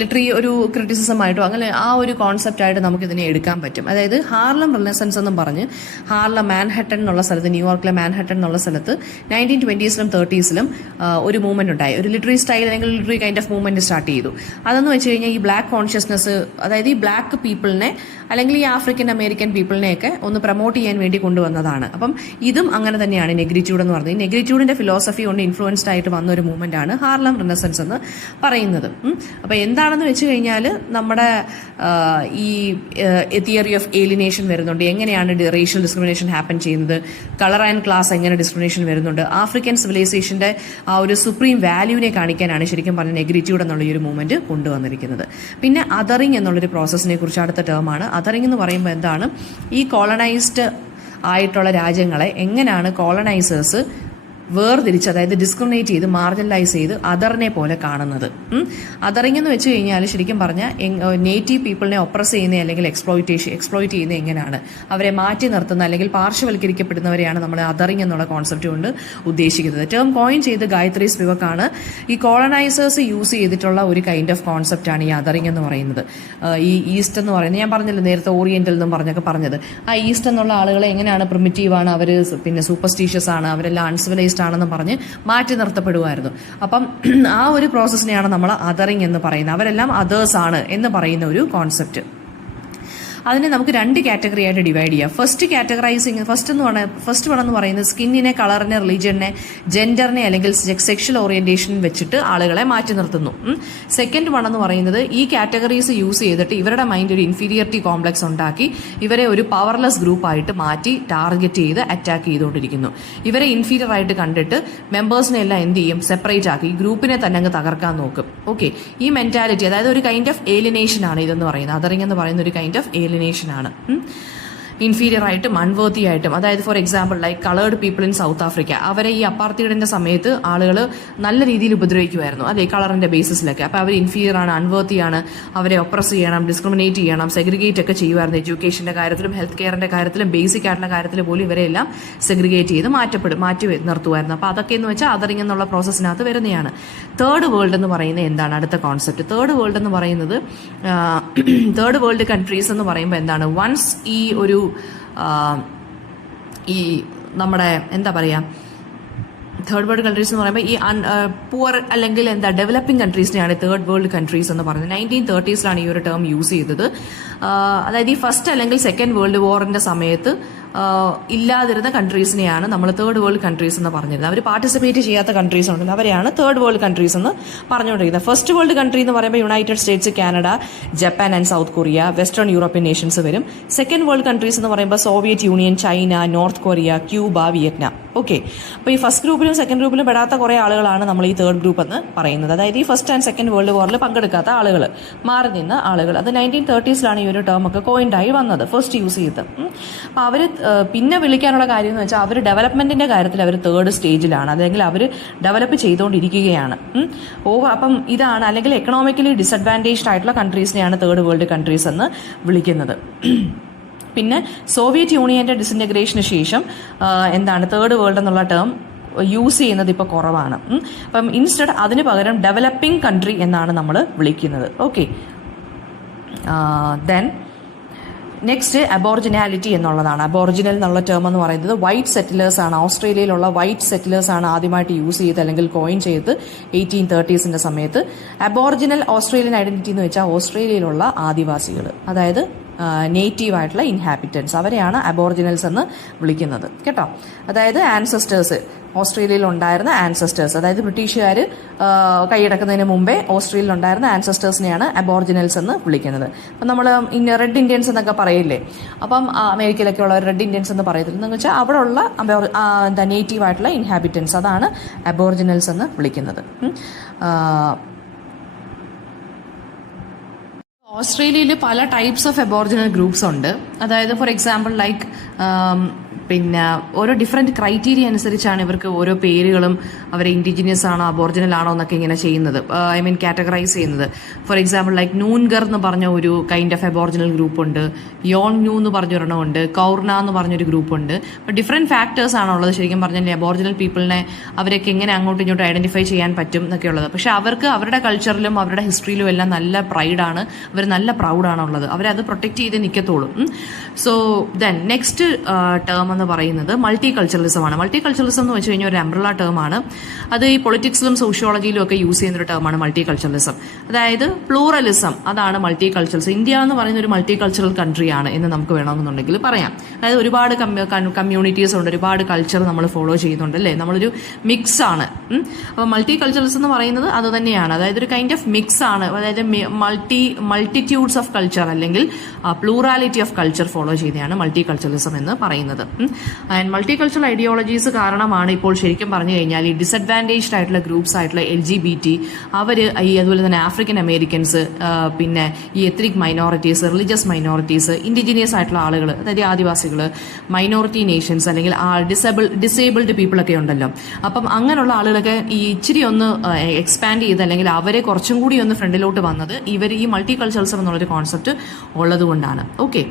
ലിറ്ററി ഒരു ക്രിറ്റിസിസം ആയിട്ടോ അങ്ങനെ ആ ഒരു കോൺസെപ്റ്റായിട്ട് നമുക്കിതിനെ എടുക്കാൻ പറ്റും. അതായത് ഹാർലം റിനസൻസ് എന്നും പറഞ്ഞ് ഹാർലം മാൻഹട്ടൻ എന്നുള്ള സ്ഥലത്ത്, ന്യൂയോർക്കിലെ മാൻഹട്ടൻ എന്നുള്ള സ്ഥലത്ത് 1920s 30s ഒരു മൂവ്മെന്റ് ഉണ്ടായി. ഒരു ലിറ്ററി സ്റ്റൈൽ അല്ലെങ്കിൽ literary kind of movement start ചെയ്തു. അതെന്ന് വെച്ച് കഴിഞ്ഞാൽ ഈ ബ്ലാക്ക് കോൺഷ്യസ്നെസ്, അതായത് ഈ ബ്ലാക്ക് പീപ്പിളിനെ അല്ലെങ്കിൽ ഈ ആഫ്രിക്കൻ അമേരിക്കൻ പീപ്പിളിനെയൊക്കെ ഒന്ന് പ്രൊമോട്ട് ചെയ്യാൻ വേണ്ടി കൊണ്ടുവന്നതാണ്. അപ്പം ഇതും അങ്ങനെ തന്നെയാണ് നെഗ്രിറ്റ്യൂഡ് എന്ന് പറയുന്നത്. ഈ നെഗ്രിറ്റ്യൂഡിന്റെ ഫിലോസഫി കൊണ്ട് ഇൻഫ്ലുവൻസ്ഡ് ആയിട്ട് വന്ന ഒരു മൂവ്മെന്റ് ആണ് ഹാർലം റിനസൻസ് എന്ന് പറയുന്നത്. അപ്പൊ എന്താണെന്ന് വെച്ച് കഴിഞ്ഞാൽ നമ്മുടെ ഈ തിയറി ഓഫ് ഏലിനേഷൻ വരുന്നുണ്ട്, എങ്ങനെയാണ് റേഷ്യൽ ഡിസ്ക്രിമിനേഷൻ ഹാപ്പൻ ചെയ്യുന്നത്, കളർ ആൻഡ് ക്ലാസ് എങ്ങനെ ഡിസ്ക്രിമിനേഷൻ വരുന്നുണ്ട്, ആഫ്രിക്കൻ സിവിലൈസേഷന്റെ ആ ഒരു സുപ്രീം വാല്യൂവിനെ കാണിക്കാനാണ് ശരിക്കും പറഞ്ഞ നെഗ്രിറ്റ്യൂഡ് എന്നുള്ള ഈ ഒരു മൂവ്മെന്റ് കൊണ്ടുവന്നിരിക്കുന്നത്. പിന്നെ അദറിങ് എന്നുള്ളൊരു പ്രോസസ്സിനെ കുറിച്ച് അടുത്ത ടേമാണ്. അദറിങ് എന്ന് പറയുമ്പോൾ എന്താണ്, ഈ കോളനൈസ്ഡ് ആയിട്ടുള്ള രാജ്യങ്ങളെ എങ്ങനെയാണ് കോളനൈസേഴ്സ് വേർതിരിച്ച്, അതായത് ഡിസ്ക്രിമിനേറ്റ് ചെയ്ത് മാർജിനലൈസ് ചെയ്ത് അതറിനെ പോലെ കാണുന്നത്. അതറിങ് എന്ന് വെച്ച് കഴിഞ്ഞാൽ ശരിക്കും പറഞ്ഞാൽ നേറ്റീവ് പീപ്പിളിനെ ഒപ്രസ് ചെയ്യുന്ന അല്ലെങ്കിൽ എക്സ്പ്ലോയിറ്റ് ചെയ്യുന്ന എങ്ങനെയാണ്, അവരെ മാറ്റി നിർത്തുന്ന അല്ലെങ്കിൽ പാർശ്വവൽക്കരിക്കപ്പെടുന്നവരെയാണ് നമ്മൾ അതറിങ് എന്നുള്ള കോൺസെപ്റ്റ് കൊണ്ട് ഉദ്ദേശിക്കുന്നത്. ടേം കോയിൻ ചെയ്ത് ഗായത്രി സ്പിവക്കാണ്. ഈ കോളനൈസേഴ്സ് യൂസ് ചെയ്തിട്ടുള്ള ഒരു കൈൻഡ് ഓഫ് കോൺസെപ്റ്റാണ് ഈ അതറിങ് എന്ന് പറയുന്നത്. ഈ ഈസ്റ്റ് എന്ന് പറയുന്നത് ഞാൻ പറഞ്ഞില്ല നേരത്തെ, ഓറിയന്റൽ എന്നും പറഞ്ഞത് ആ ഈസ്റ്റ് എന്നുള്ള ആളുകളെ എങ്ങനെയാണ് പ്രിമിറ്റീവാണ്, അവർ പിന്നെ സൂപ്പർസ്റ്റീഷ്യസ് ആണ്, അവരെല്ലാം അൺസിവിലൈസ്ഡ് ആണെന്ന് പറഞ്ഞ് മാറ്റി നിർത്തപ്പെടുമായിരുന്നു. അപ്പം ആ ഒരു പ്രോസസ്സിനെയാണ് നമ്മൾ അതറിങ് എന്ന് പറയുന്നത്. അവരെല്ലാം അതേഴ്സ് ആണ് എന്ന് പറയുന്ന ഒരു കോൺസെപ്റ്റ്. അതിനെ നമുക്ക് 2 കാറ്റഗറി ആയിട്ട് ഡിവൈഡ് ചെയ്യാം. ഫസ്റ്റ് വൺ എന്ന് പറയുന്നത് സ്കിന്നിനെ, കളറിനെ, റിലീജിയനെ, ജെൻഡറിനെ അല്ലെങ്കിൽ സെക്ഷൽ ഓറിയന്റേഷൻ വെച്ചിട്ട് ആളുകളെ മാറ്റി നിർത്തുന്നു. സെക്കൻഡ് വൺ എന്ന് പറയുന്നത് ഈ കാറ്റഗറീസ് യൂസ് ചെയ്തിട്ട് ഇവരുടെ മൈൻഡ് ഒരു ഇൻഫീരിയറിറ്റി കോംപ്ലക്സ് ഉണ്ടാക്കി ഇവരെ ഒരു പവർലെസ് ഗ്രൂപ്പായിട്ട് മാറ്റി ടാർഗറ്റ് ചെയ്ത് അറ്റാക്ക് ചെയ്തുകൊണ്ടിരിക്കുന്നു. ഇവരെ ഇൻഫീരിയർ ആയിട്ട് കണ്ടിട്ട് മെമ്പേഴ്സിനെ എല്ലാം എന്ത് ചെയ്യും, സെപ്പറേറ്റ് ആക്കി ഈ ഗ്രൂപ്പിനെ തന്നെ അങ്ങ് തകർക്കാൻ നോക്കും. ഓക്കെ, ഈ മെന്റാലിറ്റി, അതായത് ഒരു കൈൻഡ് ഓഫ് ഏലിനേഷൻ ആണ് ഇതെന്ന് പറയുന്നത്. അതറിങ് എന്ന് പറയുന്ന ഒരു കൈൻഡ് ഓഫ് ഏലിനേഷൻ ആണ്. ഇൻഫീരിയർ ആയിട്ടും അൺവേർത്തി ആയിട്ടും, അതായത് for example like coloured people in south Africa, അവരെ ഈ അപ്പാർത്തൈഡിന്റെ സമയത്ത് ആളുകൾ നല്ല രീതിയിൽ ഉപദ്രവിക്കുമായിരുന്നു, അല്ലെ, കളറിന്റെ ബേസിസിലൊക്കെ. അപ്പൊ അവർ ഇൻഫീരിയർ ആണ്, അൺവേർത്തി ആണ്, അവരെ ഒപ്രസ് ചെയ്യണം, ഡിസ്ക്രിമിനേറ്റ് ചെയ്യണം, സെഗ്രിഗേറ്റ് ഒക്കെ ചെയ്യുമായിരുന്നു. എഡ്യൂക്കേഷന്റെ കാര്യത്തിലും ഹെൽത്ത് കെയറിന്റെ കാര്യത്തിലും ബേസിക് ആയിട്ടുള്ള കാര്യത്തിൽ പോലും ഇവരെല്ലാം സെഗ്രിഗേറ്റ് ചെയ്ത് മാറ്റി നിർത്തുമായിരുന്നു. അപ്പൊ അതൊക്കെ എന്ന് വെച്ചാൽ അതറിങ് എന്നുള്ള പ്രോസസ്സിനകത്ത് വരുന്നതാണ്. തേർഡ് വേൾഡ് എന്ന് പറയുന്നത് എന്താണ് അടുത്ത കോൺസെപ്റ്റ്? തേർഡ് വേൾഡ് എന്ന് പറയുന്നത്, തേർഡ് വേൾഡ് കൺട്രീസ് എന്ന് പറയുമ്പോൾ എന്താണ്, വൺസ് ഈ നമ്മുടെ എന്താ പറയാ, തേർഡ് വേൾഡ് കൺട്രീസ് എന്ന് പറയുമ്പോൾ ഈ പുവർ അല്ലെങ്കിൽ ഡെവലപ്പിംഗ് കൺട്രീസിനെയാണ് തേർഡ് വേൾഡ് കൺട്രീസ് എന്ന് പറയുന്നത്. 1930s ഈ ഒരു ടേം യൂസ് ചെയ്തത്. അതായത് ഈ ഫസ്റ്റ് അല്ലെങ്കിൽ സെക്കൻഡ് വേൾഡ് വാറിന്റെ സമയത്ത് ഇല്ലാതിരുന്ന കൺട്രീസിനെയാണ് നമ്മൾ തേർഡ് വേൾഡ് കൺട്രീസ് എന്ന് പറഞ്ഞിരുന്നത്. അവർ പാർട്ടിസിപ്പേറ്റ് ചെയ്യാത്ത കൺട്രീസ് ഉണ്ടല്ലോ, അവരെയാണ് തേർഡ് വേൾഡ് കൺട്രീസ് എന്ന് പറഞ്ഞുകൊണ്ടിരിക്കുന്നത്. ഫസ്റ്റ് വേൾഡ് കൺട്രി എന്ന് പറയുമ്പോൾ United States, Canada, Japan and south Korea, western European Nations വരും. സെക്കൻഡ് വേൾഡ് കൺട്രീസ് എന്ന് പറയുമ്പോൾ Soviet union, China, north Korea, Cuba, Vietnam. Okay, അപ്പോൾ ഈ ഫസ്റ്റ് ഗ്രൂപ്പിലും സെക്കൻഡ് ഗ്രൂപ്പിലും പെടാത്ത കുറേ ആളുകളാണ് നമ്മൾ ഈ തേർഡ് ഗ്രൂപ്പ് എന്ന് പറയുന്നത്. അതായത് ഈ ഫസ്റ്റ് ആൻഡ് സെക്കൻഡ് വേൾഡ് വാറിൽ പങ്കെടുക്കാത്ത ആളുകൾ, മാറി നിന്ന ആളുകൾ. അത് 1930s ഈ ഒരു ടേം ഒക്കെ കോയിൻഡായി വന്നത്, ഫസ്റ്റ് യൂസ് ചെയ്ത്. അപ്പോൾ അവർ പിന്നെ വിളിക്കാനുള്ള കാര്യം എന്ന് വെച്ചാൽ അവർ ഡെവലപ്മെന്റിന്റെ കാര്യത്തിൽ അവർ തേർഡ് സ്റ്റേജിലാണ്, അല്ലെങ്കിൽ അവർ ഡെവലപ്പ് ചെയ്തുകൊണ്ടിരിക്കുകയാണ്. അപ്പം ഇതാണ്, അല്ലെങ്കിൽ എക്കണോമിക്കലി ഡിസഡ്വാൻറ്റേജ്ഡ് ആയിട്ടുള്ള കൺട്രീസിനെയാണ് തേർഡ് വേൾഡ് കൺട്രീസ് എന്ന് വിളിക്കുന്നത്. പിന്നെ സോവിയറ്റ് യൂണിയന്റെ ഡിസിന്റഗ്രേഷന് ശേഷം എന്താണ് തേർഡ് വേൾഡ് എന്നുള്ള ടേം യൂസ് ചെയ്യുന്നത് ഇപ്പോൾ കുറവാണ്. അപ്പം ഇൻസ്റ്റഡ് അതിന് പകരം ഡെവലപ്പിംഗ് കൺട്രി എന്നാണ് നമ്മൾ വിളിക്കുന്നത്. ഓക്കെ, ദെൻ നെക്സ്റ്റ് അബോർജിനാലിറ്റി എന്നുള്ളതാണ്. അബോർജിനൽ എന്നുള്ള ടേം എന്ന് പറയുന്നത് വൈറ്റ് സെറ്റിലേഴ്സ് ആണ്. ഓസ്ട്രേലിയയിലുള്ള വൈറ്റ് സെറ്റിലേഴ്സ് ആണ് ആദ്യമായിട്ട് യൂസ് ചെയ്ത് അല്ലെങ്കിൽ കോയിൻ ചെയ്ത് 1830s സമയത്ത്. അബോർജിനൽ ഓസ്ട്രേലിയൻ ഐഡന്റിറ്റി എന്ന് വെച്ചാൽ ഓസ്ട്രേലിയയിലുള്ള ആദിവാസികൾ, അതായത് നേറ്റീവ് ആയിട്ടുള്ള ഇൻഹാബിറ്റൻസ്, അവരെയാണ് അബോർജിനൽസ് എന്ന് വിളിക്കുന്നത് കേട്ടോ. അതായത് ആൻസസ്റ്റേഴ്സ്, ഓസ്ട്രേലിയയിൽ ഉണ്ടായിരുന്ന ആൻസസ്റ്റേഴ്സ്, അതായത് ബ്രിട്ടീഷുകാർ കൈയടക്കുന്നതിന് മുമ്പേ ഓസ്ട്രേലിയയിൽ ഉണ്ടായിരുന്ന ആൻസസ്റ്റേഴ്സിനെയാണ് അബോർജിനൽസ് എന്ന് വിളിക്കുന്നത്. അപ്പം നമ്മൾ റെഡ് ഇന്ത്യൻസ് എന്നൊക്കെ പറയില്ലേ, അപ്പം അമേരിക്കയിലൊക്കെ ഉള്ള റെഡ് ഇന്ത്യൻസ് എന്ന് പറയത്തില്ല, എന്ന് വെച്ചാൽ അവിടെ ഉള്ള നേറ്റീവ് ആയിട്ടുള്ള ഇൻഹാബിറ്റൻസ്, അതാണ് അബോർജിനൽസ് എന്ന് വിളിക്കുന്നത്. ഓസ്ട്രേലിയയിൽ പല ടൈപ്സ് ഓഫ് അബോർജിനൽ ഗ്രൂപ്പ്സ് ഉണ്ട്. അതായത് ഫോർ എക്സാമ്പിൾ ലൈക്ക് പിന്നെ ഓരോ ഡിഫറെന്റ് ക്രൈറ്റീരിയ അനുസരിച്ചാണ് ഇവർക്ക് ഓരോ പേരുകളും അവരെ ഇൻഡിജിനിയസ് ആണോ അബോർജിനൽ ആണോ എന്നൊക്കെ ഇങ്ങനെ ചെയ്യുന്നത്, കാറ്റഗറൈസ് ചെയ്യുന്നത്. ഫോർ എക്സാമ്പിൾ ലൈക്ക് നൂൻഗർ എന്ന് പറഞ്ഞ ഒരു കൈൻഡ് ഓഫ് അബോർജിനൽ ഗ്രൂപ്പ് ഉണ്ട്, യോൺ ന്യൂ എന്ന് പറഞ്ഞൊരെണ്ണമുണ്ട്, കൗർണ എന്ന് പറഞ്ഞൊരു ഗ്രൂപ്പ് ഉണ്ട്. അപ്പോൾ ഡിഫറെന്റ് ഫാക്ടേഴ്സ് ആണുള്ളത് ശരിക്കും പറഞ്ഞാൽ അബോർജിനൽ പീപ്പിളിനെ അവരൊക്കെ എങ്ങനെ അങ്ങോട്ടും ഇങ്ങോട്ടും ഐഡന്റിഫൈ ചെയ്യാൻ പറ്റും എന്നൊക്കെ ഉള്ളത്. പക്ഷെ അവർക്ക് അവരുടെ കൾച്ചറിലും അവരുടെ ഹിസ്റ്ററിയിലും എല്ലാം നല്ല പ്രൈഡാണ്, അവർ നല്ല പ്രൗഡാണ് ഉള്ളത്, അവരത് പ്രൊട്ടക്ട് ചെയ്ത് നിൽക്കത്തുള്ളൂ. സോ ദെൻ നെക്സ്റ്റ് ടേം എന്ന് എന്ന് പറയുന്നത് മൾട്ടി കൾച്ചറലിസം ആണ്. മൾട്ടി കൾച്ചറലിസം എന്ന് വെച്ച് കഴിഞ്ഞാൽ ഒരു അംബ്രല ടേം ആണ്. അത് ഈ പൊളിറ്റിക്സിലും സോഷ്യോളജിയിലും ഒക്കെ യൂസ് ചെയ്യുന്ന ഒരു ടേമാണ് മൾട്ടി കൾച്ചറലിസം. അതായത് പ്ലൂറലിസം, അതാണ് മൾട്ടി കൾച്ചറലിസം. ഇന്ത്യ എന്ന് പറയുന്ന ഒരു മൾട്ടി കൾച്ചറൽ കൺട്രിയാണ് എന്ന് നമുക്ക് വേണമെന്നുണ്ടെങ്കിൽ പറയാം. അതായത് ഒരുപാട് കമ്മ്യൂണിറ്റീസ് ഉണ്ട്, ഒരുപാട് കൾച്ചർ നമ്മൾ ഫോളോ ചെയ്യുന്നുണ്ട് അല്ലേ, നമ്മളൊരു മിക്സ് ആണ്. അപ്പോൾ മൾട്ടി കൾച്ചറലിസം എന്ന് പറയുന്നത് അത് തന്നെയാണ്. അതായത് ഒരു കൈൻഡ് ഓഫ് മിക്സ് ആണ്. അതായത് മൾട്ടിറ്റ്യൂഡ്സ് ഓഫ് കൾച്ചർ അല്ലെങ്കിൽ പ്ലൂറാലിറ്റി ഓഫ് കൾച്ചർ ഫോളോ ചെയ്യുന്നതാണ് മൾട്ടി കൾച്ചറലിസം എന്ന് പറയുന്നത്. ആൻഡ് മൾട്ടി കൾച്ചറൽ ഐഡിയോളജീസ് കാരണമാണ് ഇപ്പോൾ ശരിക്കും പറഞ്ഞു കഴിഞ്ഞാൽ ഈ ഡിസഡ്വാൻറ്റേജ്ഡ് ആയിട്ടുള്ള ഗ്രൂപ്പ്സ് ആയിട്ടുള്ള LGBT, അവർ ഈ അതുപോലെ തന്നെ ആഫ്രിക്കൻ അമേരിക്കൻസ്, പിന്നെ ഈ ethnic minorities, religious minorities, indigenous ആയിട്ടുള്ള ആളുകൾ, അതായത് ആദിവാസികൾ, മൈനോറിറ്റി നേഷൻസ് അല്ലെങ്കിൽ ഡിസേബിൾഡ് പീപ്പിൾ ഒക്കെ ഉണ്ടല്ലോ. അപ്പം അങ്ങനെയുള്ള ആളുകളൊക്കെ ഈ ഇച്ചിരി ഒന്ന് എക്സ്പാൻഡ് ചെയ്ത് അല്ലെങ്കിൽ അവരെ കുറച്ചും കൂടി ഒന്ന് ഫ്രണ്ടിലോട്ട് വന്നത് ഇവർ ഈ മൾട്ടി കൾച്ചറലിസം എന്നുള്ളൊരു കോൺസെപ്റ്റ് ഉള്ളത് കൊണ്ടാണ്. ഓക്കെ,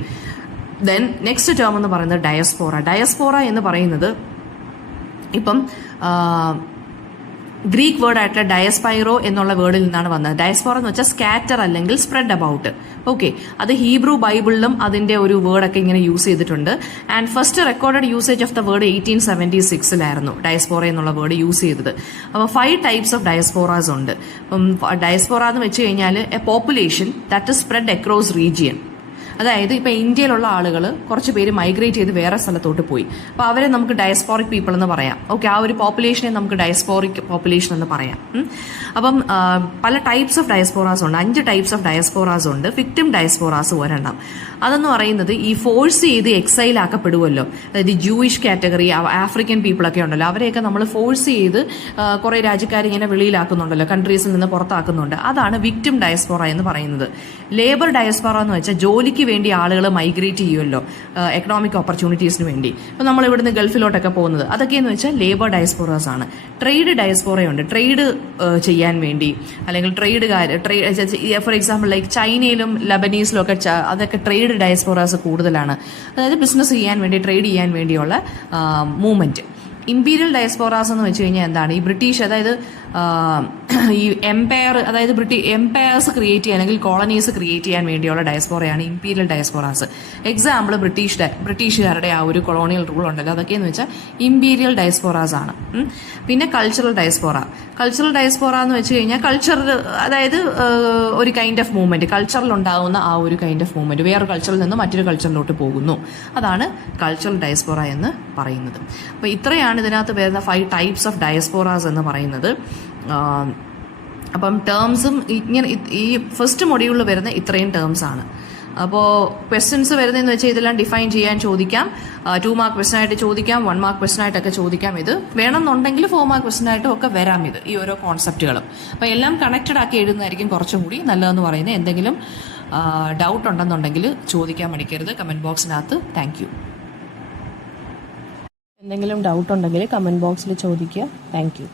ദെൻ നെക്സ്റ്റ് ടേം എന്ന് പറയുന്നത് ഡയസ്പോറ. ഡയസ്പോറ എന്ന് പറയുന്നത് ഇപ്പം ഗ്രീക്ക് വേർഡ് ആയിട്ടുള്ള ഡയസ്പൈറോ എന്നുള്ള വേർഡിൽ നിന്നാണ് വന്നത്. ഡയസ്പോറ എന്ന് വെച്ചാൽ സ്കാറ്റർ അല്ലെങ്കിൽ സ്പ്രെഡ് അബൌട്ട്. ഓക്കെ, അത് ഹീബ്രു ബൈബിളിലും അതിന്റെ ഒരു വേർഡൊക്കെ ഇങ്ങനെ യൂസ് ചെയ്തിട്ടുണ്ട്. And first recorded usage of the word 1876 diaspora എന്നുള്ള വേർഡ് യൂസ് ചെയ്തത്. അപ്പോൾ 5 ടൈപ്സ് ഓഫ് ഡയസ്പോറാസ് ഉണ്ട്. അപ്പം ഡയസ്പോറ എന്ന് വെച്ച് കഴിഞ്ഞാൽ A population that is spread across region. അതായത് ഇപ്പം ഇന്ത്യയിലുള്ള ആളുകൾ കുറച്ച് പേര് മൈഗ്രേറ്റ് ചെയ്ത് വേറെ സ്ഥലത്തോട്ട് പോയി. അപ്പോൾ അവരെ നമുക്ക് ഡയസ്പോറിക് പീപ്പിൾ എന്ന് പറയാം. ഓക്കെ, ആ ഒരു പോപ്പുലേഷനെ നമുക്ക് ഡയസ്പോറിക് പോപ്പുലേഷൻ എന്ന് പറയാം. അപ്പം പല ടൈപ്സ് ഓഫ് ഡയസ്പോറാസ് ഉണ്ട്. 5 ടൈപ്സ് ഓഫ് ഡയസ്പോറാസ് ഉണ്ട്. വിക്ടിം ഡയസ്പോറാസ് ഒരെണ്ണം. അതെന്ന് പറയുന്നത് ഈ ഫോഴ്സ് ചെയ്ത് എക്സൈൽ ആക്കപ്പെടുമല്ലോ, അതായത് ജൂയിഷ് കാറ്റഗറി, ആഫ്രിക്കൻ പീപ്പിളൊക്കെ ഉണ്ടല്ലോ, അവരെയൊക്കെ നമ്മൾ ഫോഴ്സ് ചെയ്ത് കുറേ രാജ്യക്കാർ ഇങ്ങനെ വെളിയിലാക്കുന്നുണ്ടല്ലോ, കൺട്രീസിൽ നിന്ന് പുറത്താക്കുന്നുണ്ട്. അതാണ് വിക്ടിം ഡയസ്പോറ എന്ന് പറയുന്നത്. ലേബർ ഡയസ്പോറ എന്ന് വെച്ചാൽ ജോലിക്ക് വേണ്ടി ആളുകൾ മൈഗ്രേറ്റ് ചെയ്യുമല്ലോ, എക്കണോമിക് ഓപ്പർച്യൂണിറ്റീസിന് വേണ്ടി. ഇപ്പം നമ്മൾ ഇവിടുന്ന് ഗൾഫിലോട്ടൊക്കെ പോകുന്നത് അതൊക്കെയെന്ന് വെച്ചാൽ ലേബർ ഡയസ്പോറാസ് ആണ്. ട്രേഡ് ഡയസ്പോറയുണ്ട്, ട്രേഡ് ചെയ്യാൻ വേണ്ടി അല്ലെങ്കിൽ ഫോർ എക്സാമ്പിൾ ലൈക്ക് ചൈനയിലും ലബനീസിലും ഒക്കെ അതൊക്കെ ട്രേഡ് ഡയസ്പോറാസ് കൂടുതലാണ്. അതായത് ബിസിനസ് ചെയ്യാൻ വേണ്ടി, ട്രേഡ് ചെയ്യാൻ വേണ്ടിയുള്ള മൂവ്മെന്റ്. ഇമ്പീരിയൽ ഡയസ്പോറാസ് എന്ന് വെച്ച് കഴിഞ്ഞാൽ എന്താണ്, ഈ ബ്രിട്ടീഷ്, അതായത് ഈ എംപയർ, അതായത് എംപയർസ് ക്രിയേറ്റ് ചെയ്യാൻ അല്ലെങ്കിൽ കോളനീസ് ക്രിയേറ്റ് ചെയ്യാൻ വേണ്ടിയുള്ള ഡയസ്പോറയാണ് ഇമ്പീരിയൽ ഡയസ്പോറാസ്. എക്സാമ്പിൾ ബ്രിട്ടീഷുകാരുടെ ആ ഒരു കൊളോണിയൽ റൂൾ ഉണ്ടല്ലോ, അതൊക്കെയെന്ന് വെച്ചാൽ ഇമ്പീരിയൽ ഡയസ്പോറാസ് ആണ്. പിന്നെ കൾച്ചറൽ ഡയസ്പോറ. കൾച്ചറൽ ഡയസ്പോറ എന്ന് വെച്ച് കഴിഞ്ഞാൽ അതായത് ഒരു കൈൻഡ് ഓഫ് മൂവ്മെന്റ്, കൾച്ചറിൽ ഉണ്ടാകുന്ന ആ ഒരു കൈൻഡ് ഓഫ് മൂവ്മെന്റ്, വേറൊരു കൾച്ചറിൽ നിന്ന് മറ്റൊരു കൾച്ചറിലോട്ട് പോകുന്നു. അതാണ് കൾച്ചറൽ ഡയസ്പോറ എന്ന് പറയുന്നത്. അപ്പോൾ ഇത്രയാണ് ഇതിനകത്ത് വരുന്ന 5 ടൈപ്സ് ഓഫ് ഡയസ്പോറാസ് എന്ന് പറയുന്നത്. അപ്പം ടേംസും ഇങ്ങനെ ഈ ഫസ്റ്റ് മൊഡ്യൂളിൽ വരുന്ന ഇത്രയും ടേംസ് ആണ്. അപ്പോൾ ക്വസ്റ്റ്യൻസ് വരുന്നതെന്ന് വെച്ചാൽ ഇതെല്ലാം ഡിഫൈൻ ചെയ്യാൻ ചോദിക്കാം. 2 മാർക്ക് ക്വസ്റ്റൻ ആയിട്ട് ചോദിക്കാം, 1 മാർക്ക് ക്വസ്റ്റൻ ആയിട്ടൊക്കെ ചോദിക്കാം. ഇത് വേണമെന്നുണ്ടെങ്കിൽ 4 മാർക്ക് ക്വസ്റ്റൻ ആയിട്ടും ഒക്കെ വരാം ഇത്, ഈ ഓരോ കോൺസെപ്റ്റുകളും. അപ്പോൾ എല്ലാം കണക്റ്റഡ് ആക്കി എഴുതുന്നതായിരിക്കും കുറച്ചും കൂടി നല്ലതെന്ന് പറയുന്നത്. എന്തെങ്കിലും ഡൗട്ട് ഉണ്ടെന്നുണ്ടെങ്കിൽ ചോദിക്കാൻ മടിക്കരുത് കമൻറ്റ് ബോക്സിനകത്ത്. Thank you. എന്തെങ്കിലും ഡൗട്ട് ഉണ്ടെങ്കിൽ കമൻറ്റ് ബോക്സിൽ ചോദിക്കുക. Thank U.